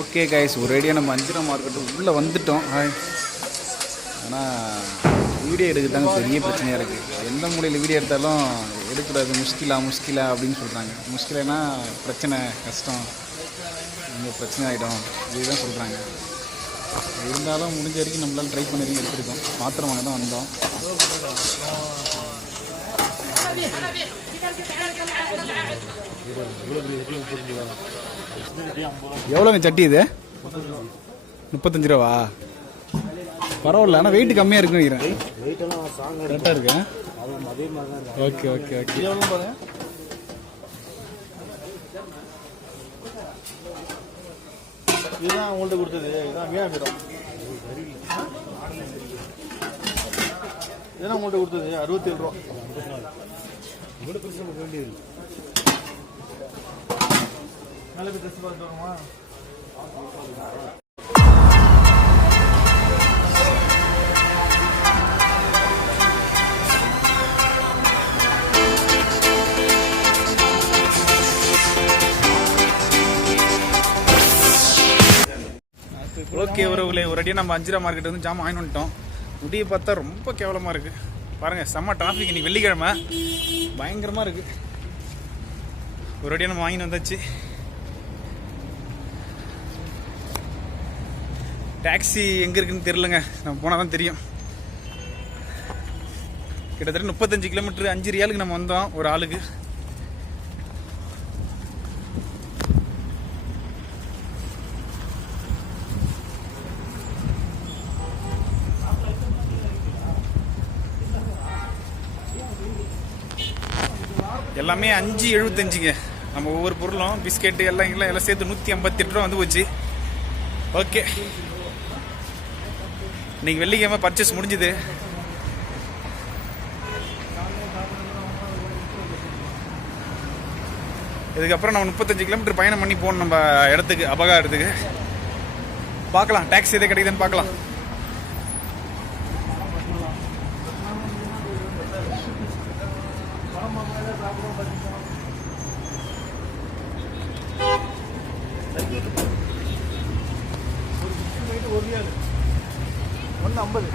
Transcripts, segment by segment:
Okay guys ஒரு நம்ம அஞ்சிரம் market உள்ளே வந்துட்டோம். ஹாய் ஆனால் வீடியோ எடுக்கிறதாங்க பெரிய பிரச்சனையாக இருக்குது எந்த மூலையில் வீடியோ எடுத்தாலும் எடுக்கக்கூடாது. முஷ்கிலா முஷ்கிலா அப்படின்னு சொல்கிறாங்க முஷ்கிலனா பிரச்சனை கஷ்டம். இங்கே பிரச்சனை ஆகிடும் இதுதான் சொல்கிறாங்க இருந்தாலும் முடிஞ்ச வரைக்கும் நம்மளால் ட்ரை பண்ணி எடுத்துருக்கோம். பாத்திரம் வாங்க தான் வந்தோம். எவ்வளோங்க சட்டி இது? முப்பத்தஞ்சு ரூபாவா? பரவாயில்ல ஆனால் வெயிட் கம்மியாக இருக்குன்னு நினைக்கிறேன். கரெக்டாக இருக்கேன் ஓகே ஓகே ஓகே இதுதான் உங்கள்கிட்ட கொடுத்தது. இதுதான் வீணாமிடம் இதெல்லாம் உங்கள்கிட்ட கொடுத்தது. அறுபத்தேழு ரூபா. இவ்வளோ பிரச்சனை நமக்கு வேண்டியது மேலே போய் டெஸ்ட் பார்த்து வருமா ஓகே உறவுகளே. ஒரு அடியாக நம்ம அஞ்சிரா மார்க்கெட் வந்து ஜாமான் வாங்கி வந்துட்டோம். முடியை பார்த்தா ரொம்ப கேவலமாக இருக்குது பாருங்கள் செம்ம டிராஃபிக் இன்னைக்கு வெள்ளிக்கிழமை. பயங்கரமாக இருக்குது ஒரு அடியாக நம்ம வாங்கிட்டு வந்தாச்சு. டாக்ஸி எங்கே இருக்குன்னு தெரிலங்க நம்ம போனால் தான் தெரியும். கிட்டத்தட்ட முப்பத்தஞ்சு கிலோமீட்டர் அஞ்சு ரியாலுக்கு நம்ம வந்தோம் ஒரு ஆளுக்கு. எல்லாமே அஞ்சு எழுபத்தஞ்சுங்க. நம்ம ஒவ்வொரு பொருளும் பிஸ்கெட்டு எல்லாம் எல்லாம் எல்லாம் சேர்த்து நூற்றி ஐம்பத்தி எட்டு ரூபா வந்து போச்சு. ஓகே. இன்னைக்கு வெள்ளிக்கிழமை பர்ச்சேஸ் முடிஞ்சுது. இதுக்கப்புறம் நம்ம முப்பத்தஞ்சு கிலோமீட்டர் பயணம் பண்ணி போகணும் நம்ம இடத்துக்கு அபகா இடத்துக்கு. பார்க்கலாம் டாக்ஸி எதே கிடைக்குதுன்னு பார்க்கலாம். ஒன்று ஐம்பது.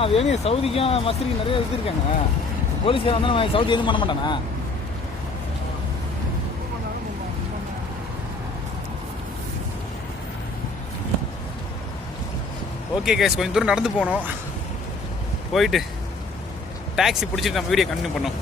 அது ஏங்க சவுதிக்கும் மஸ்திரிக்கும் நிறைய இது இருக்காங்க. வந்து நம்ம சவுதி எதுவும் பண்ண மாட்டானா? ஓகே கேஸ் கொஞ்சம் தூரம் நடந்து போனோம் போயிட்டு டாக்ஸி பிடிச்சிட்டு நம்ம வீடியோ கண்டினியூ பண்ணோம்